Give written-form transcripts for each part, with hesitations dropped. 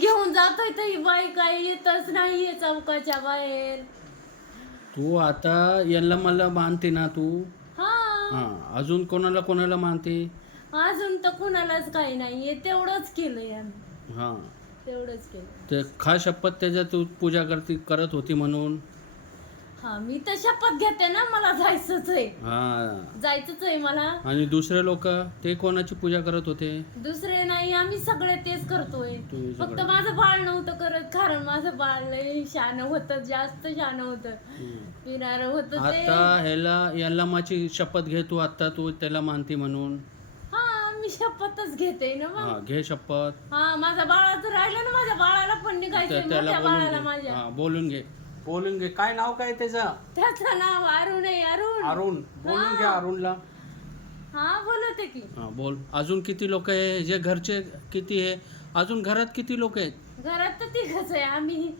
घेऊन जातोय तर ही बाई काय येतच नाहीये चौकाच्या बाहेर. तू आता यांना मला मानते ना तू? हा हां, अजून कोणाला कोणाला मानते? अजून तर कुणालाच काही नाहीये, तेवढंच केलंय आम्ही, हां, तेवढंच केलं. तर खा शपथ त्याच्या तू पूजा करत होती म्हणून. हा मी तर शपथ घेते ना, मला जायचंच आहे, हां, जायचंच आहे मला. आणि दुसरे लोक ते कोणाची पूजा करत होते? दुसरे नाही, आम्ही सगळे तेच करतोय. तुम्ही फक्त सगळे. माझं बाळ नव्हतं करत, कारण माझं बाळ लय शहाणं होतं, जास्त शहाणं होतं, हम्म. पिणारं होतं ते. आता यल्लमाची शपथ घे तू, आता तू त्याला मानते म्हणून. हा मी शपथच घेते ना मग. हा, घे शपथ. हा माझ्या बाळाचं राहिलं ना, माझ्या बाळाला पण निघायचंय, त्याला मोठ्या बोलून बाळाला घे. माझ्या. हा, बोलून घे. काय नाव काय त्याचं? त्याचं नाव अरुण आहे, अरुण. अरुण. बोलून घे अरुणला. हा बोलते की. हा, बोल. अजून किती लोक आहे? जे घरचे किती आहे? अजून घरात किती लोक आहेत? घरात तर तिघच आहे आम्ही,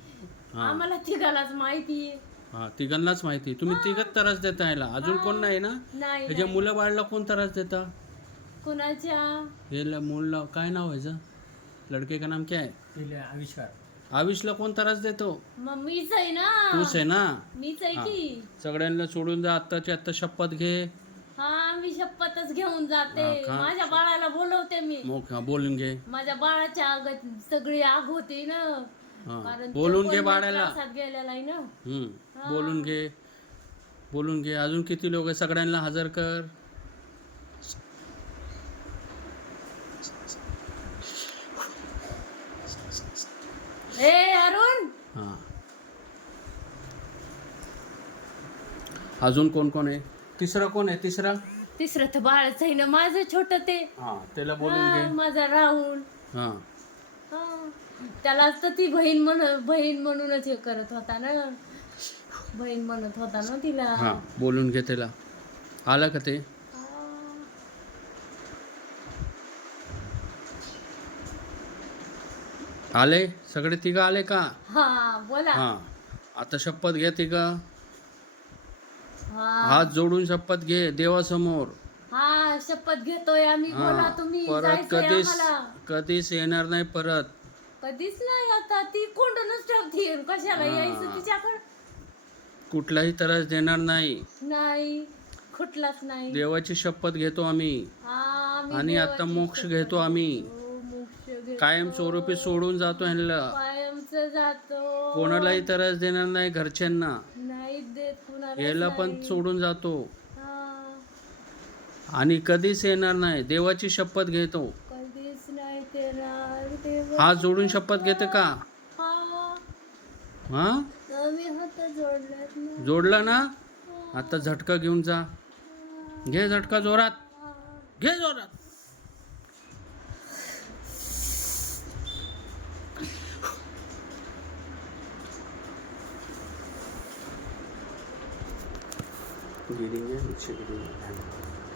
हा. आम्हाला तिघालाच माहिती आहे. हा, तिघांनाच माहिती. तुम्ही तिघच त्रास देता यायला, अजून कोण नाही ना? नाही ह्याच्या नाही. मुलं बाळला कोण त्रास देता? कुणाच्या? हे मुलं काय नाव व्हायचं? लडके का नाम क्या है? आविष्कार. आविषला कोण त्रास देतो? मग मीच आहे ना. तूच आहे ना? मीच आहे हा. की. सगळ्यांना सोडून जा, आत्ताची आत्ता शपथ घे. हा मी शपथच घेऊन जाते. हा का? माझ्या बाळाला बोलवते मी. बोलून घे. माझ्या बाळाच्या आगत सगळी आग होती ना, हा. कारण बोलून तो घे पण बाळाला. त्रासात गेलेला आहे ना. हा. बोलून घे. अजून किती लोक आहे? सगळ्यांना हजर कर. ए अरुण. हा, अजून कोण कोण आहे? तिसरा कोण आहे? तिसरं तर बाळच आहे ना माझं छोट ते. हा, त्याला बोलून हा, घे. माझा राहुल. हा, हा. त्याला तर ती बहीण म्हणूनच हे करत होता ना, बहीण म्हणत होता ना तिला. हा, बोलून घे त्याला. आलं का ते? हा. आले सगळे तिघं आले का? हा बोला. हा, आता शपथ घे तिघं. हा हात जोडून शपथ घे देवासमोर. हा शपथ घेतोय आम्ही. हा, बोला तुम्ही. परत जायचंय आम्हाला. कधीच येणार नाही परत. कधीच नाही. आता ती कोंडूनच ठेवते, कशाला हा. यायचं तिच्याकडे. कुठलाही त्रास देणार नाही. नाही, कुठलाच नाही. देवाची शपथ घेतो आम्ही. हा, आम्ही आणि आता देवाची मोक्ष शपथ घेतो आम्ही. घेतो, मोक्ष घेतो. कायम स्वरूपी सोडून जातो ह्यांना. कायमचं जातो. कोणालाही त्रास देणार नाही, घरच्यांना. नाही देत कुणाला. याला पण सोडून जातो. हा, आणि कधीच येणार नाही. देवाची शपथ घेतो. कधीच नाही ते. हात जोडून शपथ घेते का? हा, हा, आम्ही हात जोडल्यात ना. जोडला ना? आता झटका घेऊन जा. घे झटका जोरात. घे जोरात. गिरेंगे नीचे गिरेंगे.